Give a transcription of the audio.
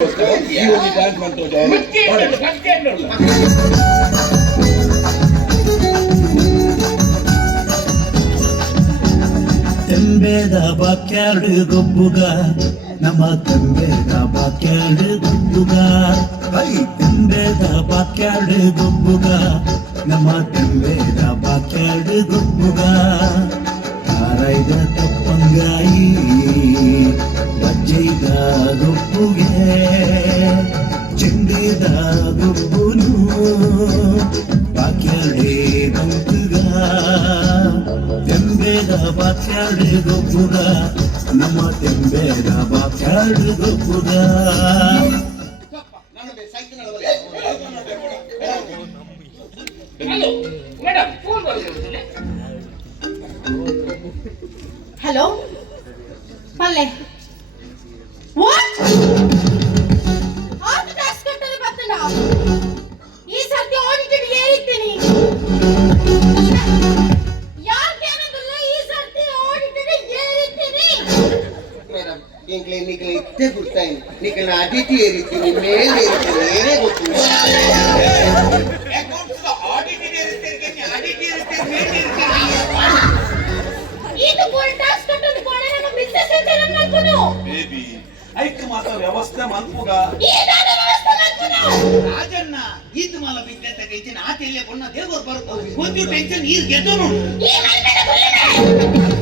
dance ಮಾಡ್ತಾ ತೆಂಬೇದ ಬಾಕ್ಯಾಡು ಗೊಬ್ಬುಗ ನಮ್ಮ ತೆಂಬೇದ ಬಾಕ್ಯಾಡು ಗೊಬ್ಬುಗ ತೆಂಬೇದ ಬಾಕ್ಯಾಡು ಗೊಬ್ಬುಗ ನಮ್ಮ ತೆಂಬೇದ ಬಾಕ್ಯಾಡು ಗೊಬ್ಬುಗ ಕಾರೈದ ತಪ್ಪಂಗಾಯಿ ಬಜ್ಜೈದ ಗೊಬ್ಬುಗೆ ಚೆಂಡಿದ ಗೊಬ್ಬುನು ಬಾಕ್ಯಾಡೆ ಗೊಬ್ಬುಗ ತೆಂಬೇದ ಬಾಕ್ಯಾಡು ಗೊಬ್ಬುಗ ನಮ್ಮ ತೆಂಬೇದ ಬಾಕ್ಯಾಡು ಗೊಬ್ಬುಗ ಹಲೋ ಪಲ್ಲೆ ಈ ಸರ್ತಿ ಆಡಿಟೆಡ್ ಏರಿದ್ದೀನಿ ಯಾಕೇನಂದ್ರೆ ಈ ಸರ್ತಿ ಆಡಿಟೆಡ್ ಏರಿದ್ದೀನಿ ಮೇಡಮ್ ಇಂಗ್ಲೇ ನಿಗ್ಲೇ ಇದ್ದೇ ಗುರ್ತಾಯಿನಿ ನಿಗ್ನ ಆಡಿಟಿ ಏರಿತೀನಿ ಮೇಲೆ ಏರಿತೀನಿ ಏನೇ ಗೊತ್ತಿಲ್ಲ ಇದು ಗೋಲ್ಡ್ ಟ್ಯಾಕ್ಸ್ ಕಟ್ಟೋದು ಕೋಣೆ ನಮ್ಮ ಬಿಸಿನೆಸ್ ಸೆಂಟರ್ ಅನ್ನು ಮಾಡ್ಕೊನು ಬೇಬಿ ಐಕ್ ಮಾತ್ರ ವ್ಯವಸ್ಥೆ ಮಾಡ್ಪುಗ ಏನಾದ ವ್ಯವಸ್ಥೆ ಮಾಡ್ಕೊನು ರಾಜಣ್ಣ ಇದು ಮಾಲ ಬಿದ್ದೆ ತಗೈತಿನ ಆತೆಲ್ಲೇ ಬಣ್ಣ ದೇವರು ಬರ್ಬೋದು ಒಂದು ಟೆನ್ಷನ್ ಈರ್ ಗೆದ್ದನು ಈ ಮನೆ ಮೇಲೆ